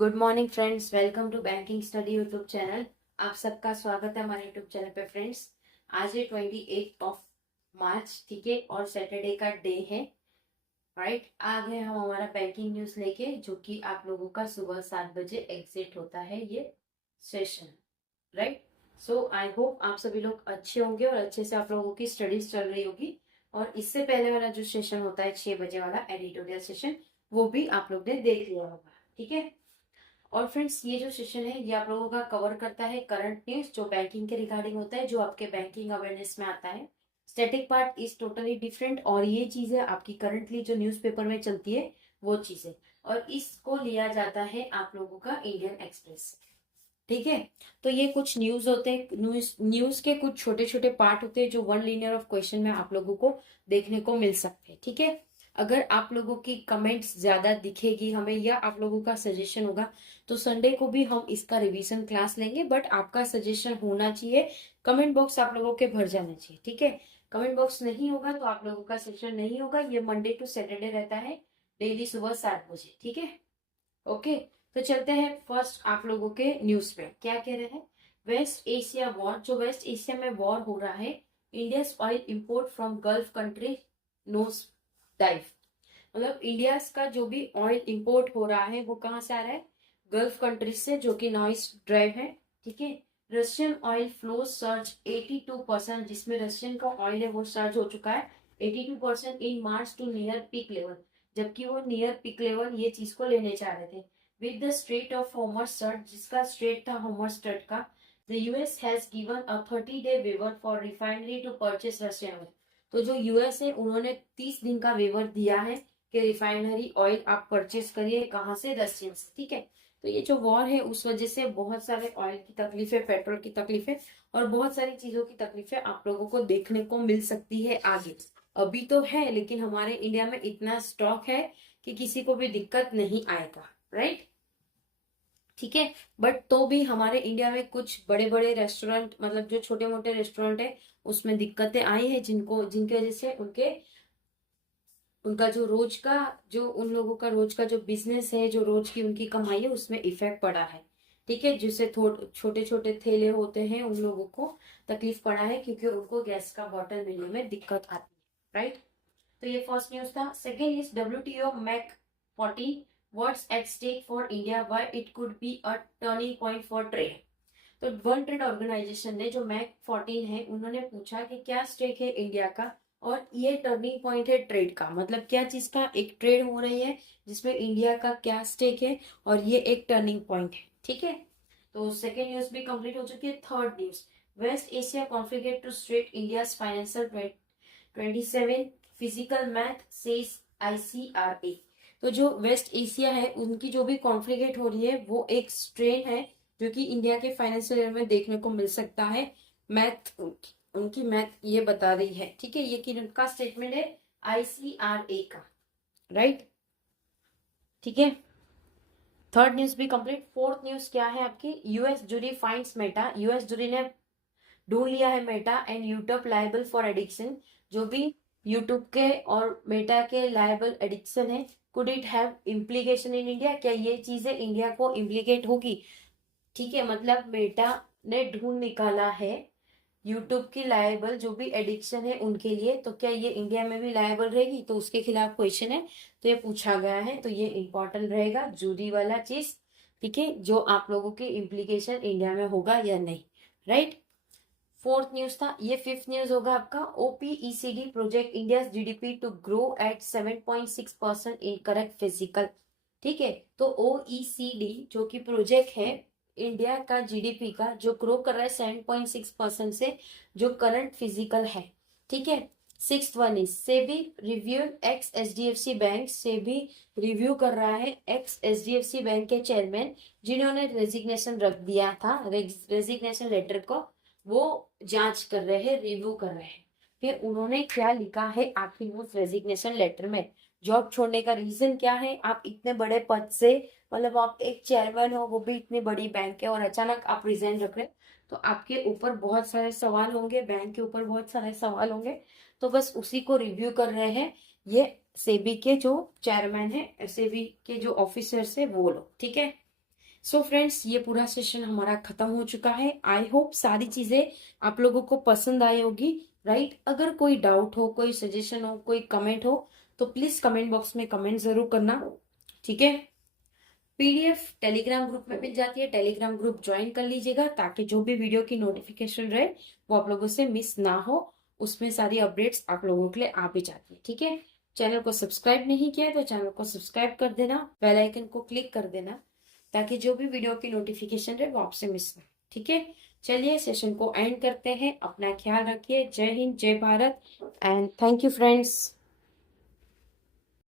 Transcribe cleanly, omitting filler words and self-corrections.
Good morning friends, welcome to banking study YouTube channel. आप सबका स्वागत है हमारे यूट्यूब चैनल पे फ्रेंड्स। आज है 28 मार्च, ठीक है, और सैटरडे का डे है। राइट, आ गए हम हमारा बैंकिंग न्यूज लेके, जो कि आप लोगों का सुबह 7 बजे एग्जिट होता है ये session. Right, so I hope आप सभी लोग अच्छे होंगे और अच्छे से आप लोगों की स्टडीज चल रही होगी। और इससे पहले वाला जो सेशन होता है 6 बजे वाला एडिटोरियल सेशन, वो भी आप लोग ने देख लिया होगा, ठीक है। और फ्रेंड्स, ये जो सेशन है ये आप लोगों का कवर करता है करंट न्यूज जो बैंकिंग के रिगार्डिंग होता है, जो आपके बैंकिंग अवेयरनेस में आता है। Static part is totally different, और ये चीजें आपकी करंटली जो न्यूज़पेपर में चलती है वो चीजें, और इसको लिया जाता है आप लोगों का इंडियन एक्सप्रेस, ठीक है। तो ये कुछ न्यूज होते हैं, न्यूज के कुछ छोटे छोटे पार्ट होते हैं जो वन लीनियर ऑफ क्वेश्चन में आप लोगों को देखने को मिल सकते हैं, ठीक है। अगर आप लोगों की कमेंट्स ज्यादा दिखेगी हमें, या आप लोगों का सजेशन होगा, तो संडे को भी हम इसका रिवीजन क्लास लेंगे। बट आपका सजेशन होना चाहिए, कमेंट बॉक्स आप लोगों के भर जाना चाहिए, ठीक है। कमेंट बॉक्स नहीं होगा तो आप लोगों का सेशन नहीं होगा। ये मंडे टू सैटरडे रहता है, डेली सुबह 7 बजे, ठीक है। ओके, तो चलते हैं फर्स्ट आप लोगों के न्यूज पे। क्या कह रहे हैं? वेस्ट एशिया वॉर, जो वेस्ट एशिया में वॉर हो रहा है, India oil import from gulf country nose dive. मतलब इंडिया का जो भी ऑयल इंपोर्ट हो रहा है वो कहाँ से आ रहा है? गल्फ कंट्रीज से, जो कि नॉइस ड्राइव है, ठीक है। रशियन ऑयल फ्लो सर्ज 82%, जिसमें रशियन का ऑयल है वो सर्ज हो चुका है 82% in March to near peak level, जबकि वो नियर पीक लेवल ये चीज को लेने चाह रहे थे। With the strait of Hormuz surge, जिसका स्ट्रेट था होमस स्ट्रेट का, the US has given a 30-day waiver for refinery to purchase Russian oil. तो जो यूएस है उन्होंने 30 दिन का वेवर दिया है कि रिफाइनरी ऑयल आप परचेस करिए, कहाँ से? रशियन से, ठीक है। तो ये जो वॉर है उस वजह से बहुत सारे ऑयल की तकलीफें, पेट्रोल की तकलीफें और बहुत सारी चीजों की तकलीफें आप लोगों को देखने को मिल सकती है आगे। अभी तो है, लेकिन हमारे इंडिया में इतना स्टॉक है कि किसी को भी दिक्कत नहीं आएगा, राइट, ठीक है। बट तो भी हमारे इंडिया में कुछ बड़े बड़े रेस्टोरेंट, मतलब जो छोटे मोटे रेस्टोरेंट है, उसमें दिक्कतें आई है, जिनकी वजह से उनका जो रोज का, जो उन लोगों का रोज का जो बिजनेस है, जो रोज की उनकी कमाई है, उसमें इफेक्ट पड़ा है, ठीक है। जिससे छोटे छोटे ठेले होते हैं उन लोगों को तकलीफ पड़ा है, क्योंकि उनको गैस का बॉटल मिलने में दिक्कत आती है, राइट। तो ये फर्स्ट न्यूज था। सेकेंड इज WTO मैक 14 what's at stake for India, why it could be a turning point for trade. तो वर्ल्ड ट्रेड ऑर्गेनाइजेशन ने, जो मैक 14 है, उन्होंने पूछा कि क्या स्टेक है इंडिया का, और ये टर्निंग पॉइंट है ट्रेड का। मतलब क्या चीज का? एक ट्रेड हो रही है जिसमें इंडिया का क्या स्टेक है, और ये एक टर्निंग पॉइंट है, ठीक है। तो सेकेंड न्यूज भी कंप्लीट हो चुकी है। Third news, west Asia conflict to strait India financial 27 physical math says ICRA। तो जो वेस्ट एशिया है उनकी जो भी कॉन्फ्लिक्ट हो रही है वो एक स्ट्रेन है जो कि इंडिया के फाइनेंशियल ईयर में देखने को मिल सकता है। मैथ उनकी मैथ ये बता रही है, ठीक है। ये कि उनका स्टेटमेंट है ICRA का, राइट, ठीक है। थर्ड न्यूज भी कंप्लीट। फोर्थ न्यूज क्या है आपकी? US jury finds Meta, US jury ने ढूंढ लिया है Meta and YouTube liable for addiction. जो भी यूट्यूब के और मेटा के लायबल एडिक्शन है, could it have implication in India? क्या ये चीजें इंडिया को इम्प्लीकेट होगी, ठीक है। मतलब मेटा ने ढूंढ निकाला है यूट्यूब की लायबल, जो भी एडिक्शन है उनके लिए, तो क्या ये इंडिया में भी लायबल रहेगी? तो उसके खिलाफ क्वेश्चन है, तो ये पूछा गया है। तो ये इंपॉर्टेंट रहेगा जूरी वाला चीज, ठीक है, जो आप लोगों के इम्प्लीकेशन इंडिया में होगा या नहीं, राइट। फोर्थ न्यूज था। ये फिफ्थ न्यूज होगा आपका। OPECD project India GDP to grow at 7.6% in correct physical, ठीक है। तो OECD जो कि प्रोजेक्ट है इंडिया का जीडीपी का, जो ग्रो कर रहा है 7.6% से, जो करंट फिजिकल है, ठीक है। Six one is SEBI review x HDFC bank. SEBI review कर रहा है एक्स HDFC बैंक के चेयरमैन, जिन्होंने रेजिग्नेशन रख दिया था, रेजिग्नेशन लेटर को वो जांच कर रहे हैं, रिव्यू कर रहे हैं। फिर उन्होंने क्या लिखा है आपकी उस रेजिग्नेशन लेटर में? जॉब छोड़ने का रीजन क्या है? आप इतने बड़े पद से, मतलब आप एक चेयरमैन हो, वो भी इतनी बड़ी बैंक है, और अचानक आप रिजाइन रख रहे हैं, तो आपके ऊपर बहुत सारे सवाल होंगे, बैंक के ऊपर बहुत सारे सवाल होंगे। तो बस उसी को रिव्यू कर रहे हैं ये सेबी के जो चेयरमैन है, सेबी के जो ऑफिसर्स है वो लोग, ठीक है। सो फ्रेंड्स, ये पूरा सेशन हमारा खत्म हो चुका है। आई होप सारी चीजें आप लोगों को पसंद आई होगी, राइट? अगर कोई डाउट हो, कोई सजेशन हो, कोई कमेंट हो, तो प्लीज कमेंट बॉक्स में कमेंट जरूर करना, ठीक है? पीडीएफ टेलीग्राम ग्रुप में मिल जाती है, टेलीग्राम ग्रुप ज्वाइन कर लीजिएगा ताकि जो भी वीडियो की नोटिफिकेशन रहे वो आप लोगों से मिस ना हो। उसमें सारी अपडेट्स आप लोगों के लिए आ भी जाती है, ठीक है? चैनल को सब्सक्राइब नहीं किया है तो चैनल को सब्सक्राइब कर देना, बेल आइकन को क्लिक कर देना ताकि जो भी वीडियो की नोटिफिकेशन रहे वो आपसे मिस ना, ठीक है? चलिए सेशन को एंड करते हैं। अपना ख्याल रखिए। जय हिंद, जय Bharat, and thank you friends.